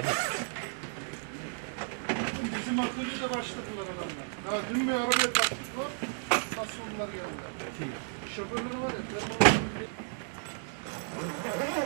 Hadi. Bizim atölyede başladılar adamlar. Ya dün bir arabaya taktılar. Nasıl onlar geldiler? Şoförleri var ya.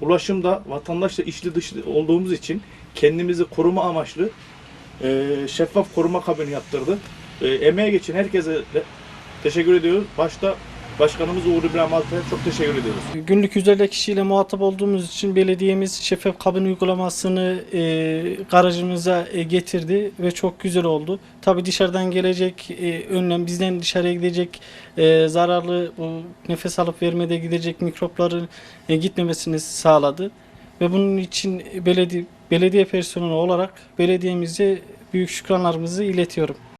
Ulaşımda vatandaşla içli dışlı olduğumuz için kendimizi koruma amaçlı e, şeffaf koruma kabini yaptırdı. E, emeğe geçen herkese teşekkür ediyoruz. Başta Başkanımız Uğur İbrahim Altay'a çok teşekkür ediyoruz. Günlük yüzlerce kişiyle muhatap olduğumuz için belediyemiz şeffaf kabin uygulamasını e, garajımıza e, getirdi ve çok güzel oldu. Tabi dışarıdan gelecek e, önlem, bizden dışarıya gidecek e, zararlı bu nefes alıp vermede gidecek mikropların e, gitmemesini sağladı. Ve bunun için belediye, belediye personeli olarak belediyemize büyük şükranlarımızı iletiyorum.